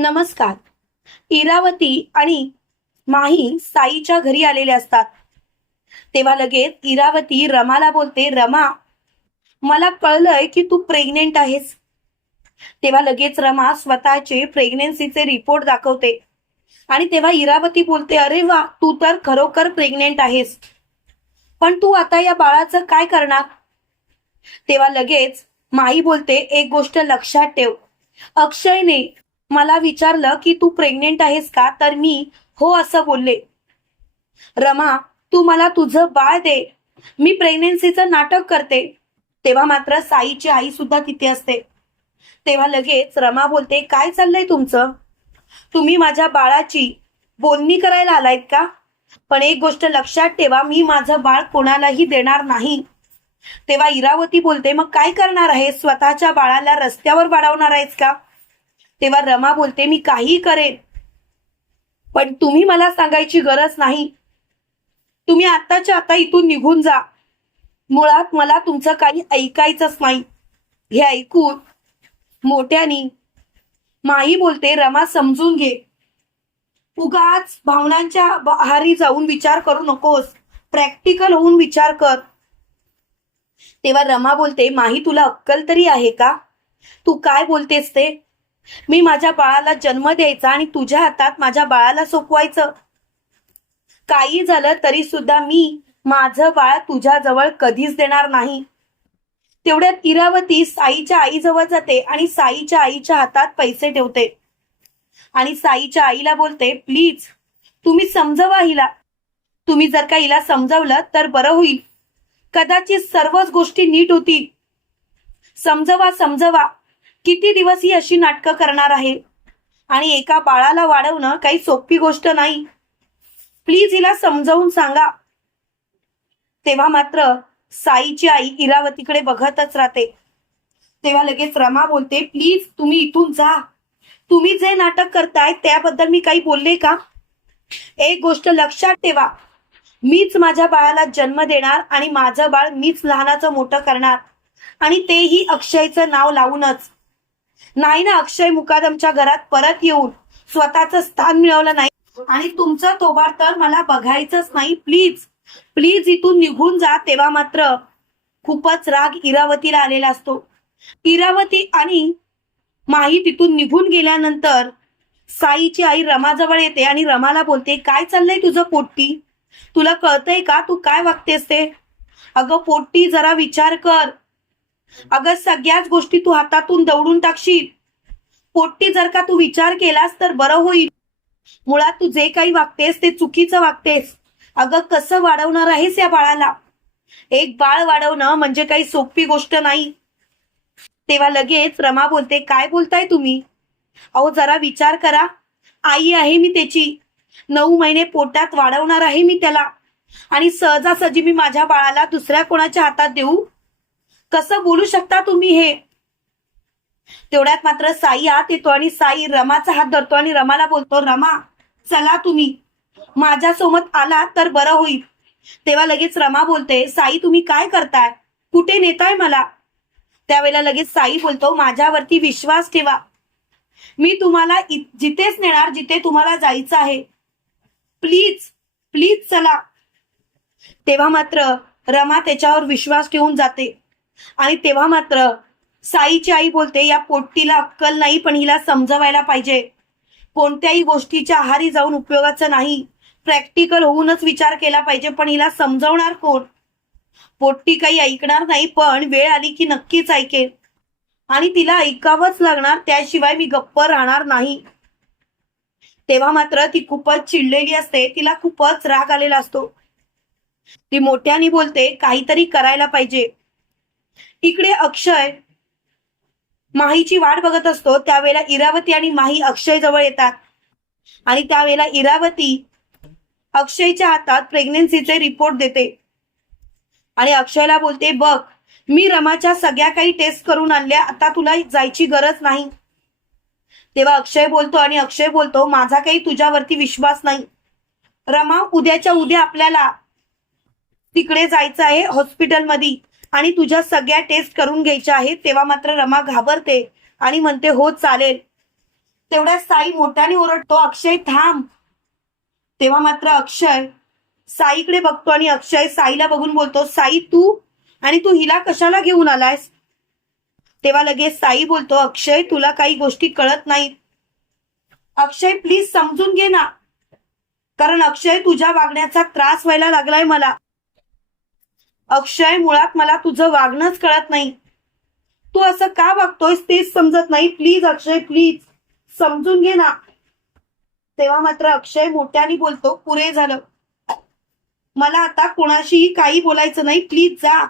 नमस्कार. इरावती आणि माही साईच्या घरी आलेले असतात. तेव्हा लगेच इरावती रमाला बोलते रमा मला कळलंय की तू प्रेग्नेंट आहेस. तेव्हा लगेच रमा स्वतःचे प्रेग्नेन्सीचे रिपोर्ट दाखवते. आणि तेव्हा इरावती बोलते अरे वा तू तर खरोखर प्रेग्नेंट आहेस. पण तू आता या बाळाचं काय करणार? तेव्हा लगेच माई बोलते एक गोष्ट लक्षात ठेव. अक्षयने मला विचारलं की तू प्रेग्नेंट आहेस का? तर मी हो असं बोलले. रमा तू मला तुझं बाळ दे. मी प्रेग्नेन्सीचं नाटक करते. तेव्हा मात्र साईची आई सुद्धा तिथे असते. तेव्हा लगेच रमा बोलते काय चाललंय तुमचं? तुम्ही माझ्या बाळाची बोलणी करायला आलायत का? पण एक गोष्ट लक्षात ठेवा मी माझं बाळ कोणालाही देणार नाही. तेव्हा इरावती बोलते मग काय करणार आहे स्वतःच्या बाळाला रस्त्यावर वाढवणार आहेस का? तेव्हा रमा बोलते मी काही करेन पण तुम्ही मला सांगायची गरज नाही. तुम्ही आताच्या आता इथून निघून जा. मुळात मला तुमचं काही ऐकायचंच नाही. हे ऐकून मोठ्यानी माई बोलते रमा समजून घे. उगाच भावनांच्या आहारी जाऊन विचार करू नकोस. प्रॅक्टिकल होऊन विचार कर. तेव्हा रमा बोलते माही तुला अक्कल तरी आहे का? तू काय बोलतेस ते? मी माझ्या बाळाला जन्म द्यायचा आणि तुझ्या हातात माझ्या बाळाला सोपवायचं. काही झालं तरी सुद्धा मी माझं बाळ तुझ्याजवळ कधीच देणार नाही. तेवढ्यात इरावती साईच्या आईजवळ जाते आणि साईच्या आईच्या हातात पैसे ठेवते. आणि साईच्या आईला बोलते प्लीज तुम्ही समजवा हिला. तुम्ही जर का हिला समजवलं तर बरं होईल. कदाचित सर्वच गोष्टी नीट होतील. समजवा समजवा. किती दिवस ही अशी नाटकं करणार आहे? आणि एका बाळाला वाढवणं काही सोपी गोष्ट नाही. प्लीज हिला समजावून सांगा. तेव्हा मात्र साईची आई इरावतीकडे बघतच राहते. तेव्हा लगेच रमा बोलते प्लीज तुम्ही इथून जा. तुम्ही जे नाटक करताय त्याबद्दल मी काही बोलले का? एक गोष्ट लक्षात ठेवा. मीच माझ्या बाळाला जन्म देणार आणि माझं बाळ मीच लहानाचं मोठं करणार. आणि तेही अक्षयचं नाव लावूनच. नाही ना अक्षय मुकादमच्या घरात परत येऊन स्वतःचं स्थान मिळवलं नाही. आणि तुमचं तोबाड तर मला बघायचंच नाही प्लीज प्लीज इथून निघून जा तेव्हा मात्र खूपच राग इरावतीला आलेला असतो. इरावती आणि माही तिथून निघून गेल्यानंतर साईची आई रमाजवळ येते आणि रमाला बोलते काय चाललंय तुझं पोट्टी? तुला कळतंय का? तू काय वागतेस ते? अगं पोट्टी जरा विचार कर. अगं सगळ्याच गोष्टी तू हातातून दौडून टाकशील. पोट्टी जर का तू विचार केलास तर बरं होईल. मुळात तू जे काही वागतेस ते चुकीचं वागतेस. अगं कसं वाढवणार आहेस या बाळाला? एक बाळ वाढवणं म्हणजे काही सोपी गोष्ट नाही. तेव्हा लगेच रमा बोलते काय बोलताय तुम्ही? अहो जरा विचार करा. आई आहे मी त्याची. नऊ महिने पोटात वाढवणार आहे मी त्याला. आणि सहजासहजी मी माझ्या बाळाला दुसऱ्या कोणाच्या हातात देऊ? कसं बोलू शकता तुम्ही हे? तेवढ्यात मात्र साई आत येतो आणि साई रमाचा हात धरतो आणि रमाला बोलतो रमा चला तुम्ही. माझ्यासोबत आला तर बरं होईल. तेव्हा लगेच रमा बोलते साई तुम्ही काय करताय? कुठे नेताय मला? त्यावेळेला लगेच साई बोलतो माझ्यावरती विश्वास ठेवा. मी तुम्हाला इ- जिथेच नेणार जिथे तुम्हाला जायचं आहे. प्लीज प्लीज चला. तेव्हा मात्र रमा त्याच्यावर विश्वास ठेवून जाते. आणि तेव्हा मात्र साईची आई बोलते या पोट्टीला अक्कल नाही पण हिला समजवायला पाहिजे. कोणत्याही गोष्टीच्या आहारी जाऊन उपयोगाचं नाही. प्रॅक्टिकल होऊनच विचार केला पाहिजे पण हिला समजवणार कोण? पोट्टी काही ऐकणार नाही पण वेळ आली की नक्कीच ऐकेल. आणि तिला ऐकावंच लागणार त्याशिवाय मी गप्प राहणार नाही. तेव्हा मात्र ती खूपच चिडलेली असते तिला खूपच राग आलेला असतो. ती मोठ्याने बोलते काहीतरी करायला पाहिजे. इकडे अक्षय माहीची वाट बघत असतो. त्यावेळेला इरावती आणि माही अक्षय जवळ येतात. आणि त्यावेळेला इरावती अक्षयच्या हातात प्रेग्नेन्सीचे रिपोर्ट देते. आणि अक्षयला बोलते बघ मी रमाच्या सगळ्या काही टेस्ट करून आणल्या. आता तुला जायची गरज नाही. तेव्हा अक्षय बोलतो आणि अक्षय बोलतो माझा काही तुझ्यावरती विश्वास नाही. रमा उद्याच्या उद्या आपल्याला तिकडे जायचं आहे हॉस्पिटलमध्ये आणि तुझ्या सगळ्या टेस्ट करून घ्यायच्या आहेत तेव्हा मात्र रमा घाबरते आणि म्हणते हो चालेल. तेवढ्या साई मोठ्याने ओरडतो अक्षय थांब. तेव्हा मात्र अक्षय साईकडे बघतो आणि अक्षय साईला बघून बोलतो साई तू आणि तू हिला कशाला घेऊन आलायस? तेव्हा लगेच साई बोलतो अक्षय तुला काही गोष्टी कळत नाहीत. अक्षय प्लीज समजून घे ना कारण अक्षय तुझ्या वागण्याचा त्रास व्हायला लागलाय मला. अक्षय मुळात मला तुझं वागणंच कळत नाही. तू असं का वागतोयस तेच समजत नाही. Please Akshay please. समजून घे ना. तेव्हा मात्र अक्षय मोठ्याने बोलतो पुरे झालं. मला आता कोणाशीही काही बोलायचं नाही. प्लीज जा.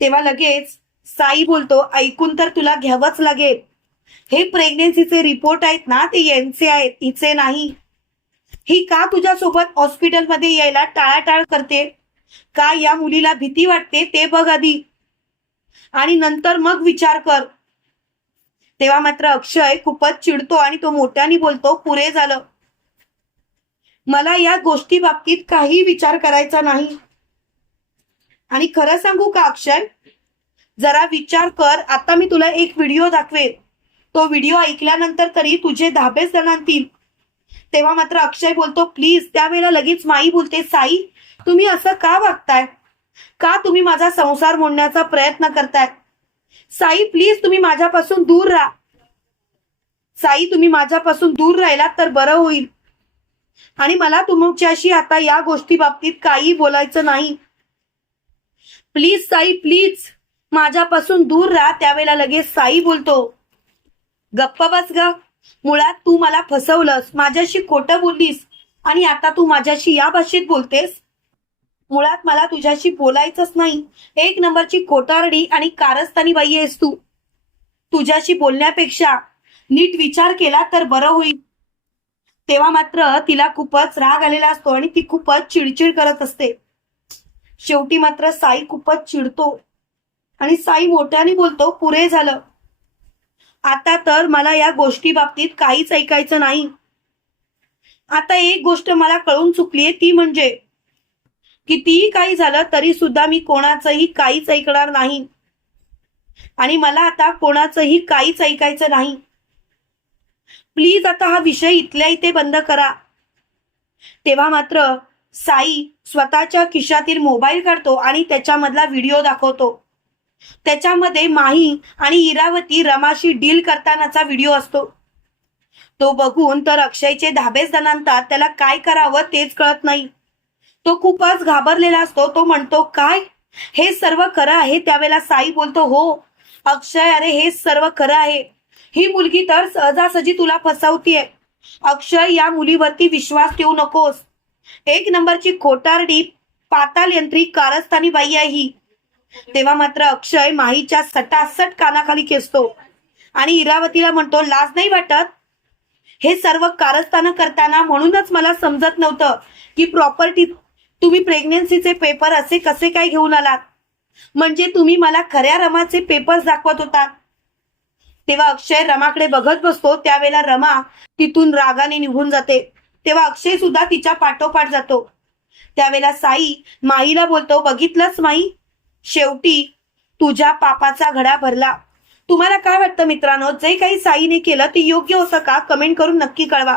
तेव्हा लगेच साई बोलतो ऐकून तर तुला घ्यावंच लागेल. हे प्रेग्नेन्सीचे रिपोर्ट आहेत ना ते यांचे आहेत हिचे नाही. ही का तुझ्या सोबत हॉस्पिटलमध्ये यायला टाळाटाळ करते? का या मुलीला भीती वाटते ते बघ आधी. आणि नंतर मग विचार कर. तेव्हा मात्र अक्षय खूपच चिडतो आणि तो मोठ्याने बोलतो पुरे झालं. मला या गोष्टी बाबतीत काही विचार करायचा नाही. आणि खरं सांगू का अक्षय? जरा विचार कर. आता मी तुला एक व्हिडिओ दाखवेन. तो व्हिडिओ ऐकल्यानंतर तरी तुझे धाबेच जणांतील. तेव्हा मात्र अक्षय बोलतो प्लीज त्यावेळेला लगेच माई बोलते साई. तुम्ही असं का वागताय? का तुम्ही माझा संसार मोडण्याचा प्रयत्न करताय? साई प्लीज तुम्ही माझ्यापासून दूर राहा. साई तुम्ही माझ्यापासून दूर राहिलात तर बरं होईल. आणि मला तुमच्याशी आता या गोष्टी बाबतीत काही बोलायचं नाही. प्लीज साई प्लीज माझ्यापासून दूर राहा. त्यावेळेला लगेच साई बोलतो. गप्प बस ग. मुळात तू मला फसवलंस. माझ्याशी खोटं बोललीस. आणि आता तू माझ्याशी या भाषेत बोलतेस? मुळात मला तुझ्याशी बोलायचंच नाही. एक नंबरची कोटारडी आणि कारस्थानी बाई आहेस तू. तुझ्याशी बोलण्यापेक्षा नीट विचार केला तर बरं होईल. तेव्हा मात्र तिला खूपच राग आलेला असतो आणि ती खूपच चिडचिड करत असते. शेवटी मात्र साई खूपच चिडतो. आणि साई मोठ्याने बोलतो पुरे झालं. आता तर मला या गोष्टी बाबतीत काहीच ऐकायचं नाही. आता एक गोष्ट मला कळून चुकलीये ती म्हणजे कितीही काही झालं तरी सुद्धा मी कोणाचंही काहीच ऐकणार नाही. आणि मला आता कोणाचंही काहीच ऐकायचं नाही. प्लीज आता हा विषय इथल्या इथे बंद करा. तेव्हा मात्र साई स्वतःच्या खिशातील मोबाईल काढतो आणि त्याच्यामधला व्हिडिओ दाखवतो. त्याच्यामध्ये माही आणि इरावती रमाशी डील करतानाचा व्हिडिओ असतो. तो बघून तर अक्षयचे धाबेच जणांतात त्याला काय करावं तेच कळत नाही. तो खूपच घाबरलेला असतो. तो म्हणतो काय? हे सर्व खरं आहे? त्यावेळेला साई बोलतो हो अक्षय अरे हे सर्व खरं आहे. ही मुलगी तर सहजासहजी तुला फसवतीये. अक्षय या मुलीवरती विश्वास ठेवू नकोस. एक नंबरची खोटारडी पाताल यंत्री कारस्थानी बाई आहे ही. तेव्हा मात्र अक्षय माहीच्या सटासट कानाखाली खेचतो आणि इरावतीला म्हणतो लाज नाही वाटत? हे सर्व कारस्थानं करताना म्हणूनच मला समजत नव्हतं की प्रॉपर्टी तुम्ही प्रेग्नेन्सीचे पेपर असे कसे काय घेऊन आलात? म्हणजे तुम्ही मला खऱ्या रमाचे पेपर्स दाखवत होता. तेव्हा अक्षय रमाकडे बघत बसतो त्यावेळेला रमा तिथून रागाने निघून जाते. तेव्हा अक्षय सुद्धा तिच्या पाठोपाठ जातो. त्यावेळेला साई माईला बोलतो बघितलंच माई? शेवटी तुझ्या पापाचा घडा भरला. तुम्हाला काय वाटतं मित्रांनो? जे काही साईने केलं ते योग्य होतं का? कमेंट करून नक्की कळवा.